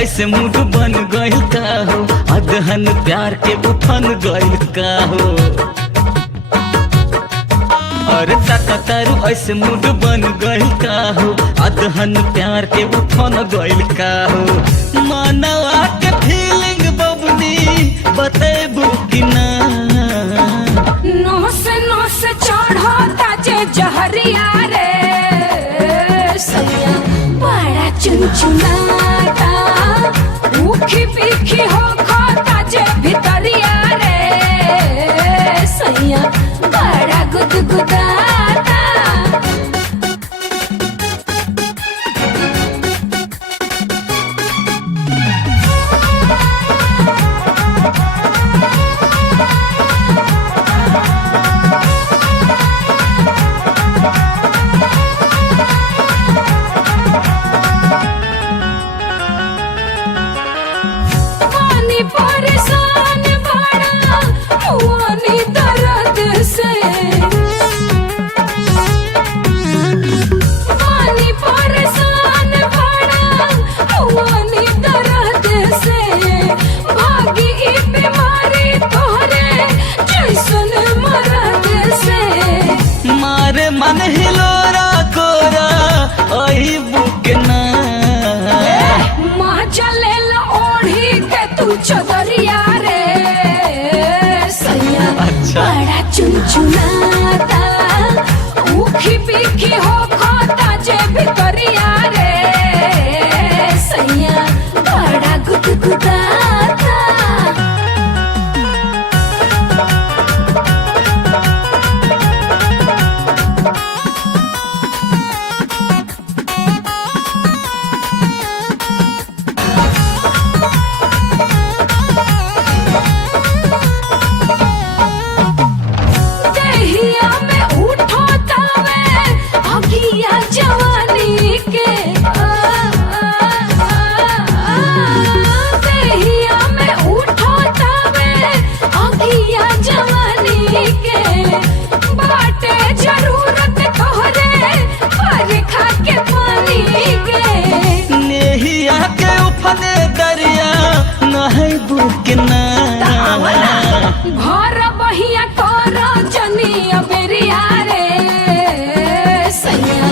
ऐसे मूड बन गइल का हो, अदहन प्यार के उफन गइल का हो। अरे ताका तारू ऐसे मूड बन गइल का हो, अदहन प्यार के उफन गइल का हो। मानवा के फीलिंग बबनी बतेबू कि ना, नोस नोस चढ़ता जे जहरिया रे सैया बड़ा चुनचुनाता, ऊखी पीखी हो खाता जे भितरिया रे सैया बड़ा गुदगुदाता। परेशान बड़ा हुआनी दर्द से, पानी परेशान बड़ा हुआनी दर्द से, भागी ई बीमारी तोहरे जैसन मरद से। मारे मन हिलोरा कोरा ओही बुकना, माँ चले ओढ़ी के तू चदरिया रे सैया बड़ा चुनचुनाता, ऊखी पीखी हो खाता जे भितरिया रे सैया बड़ा गुदगुदाता। जवानी के देहिया में उठो तवे अगिया जवानी के, बाटे जरूरत तोहरे बरखा के पानी के। नेहिया के उफने दरिया नहीं बुकना, घर बहिया करो जनिया बेरिया रे सैया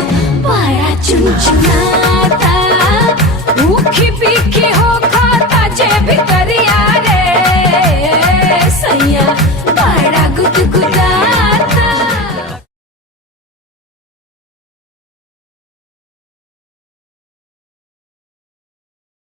बड़ा चुनचुनाता, ऊखी पीखी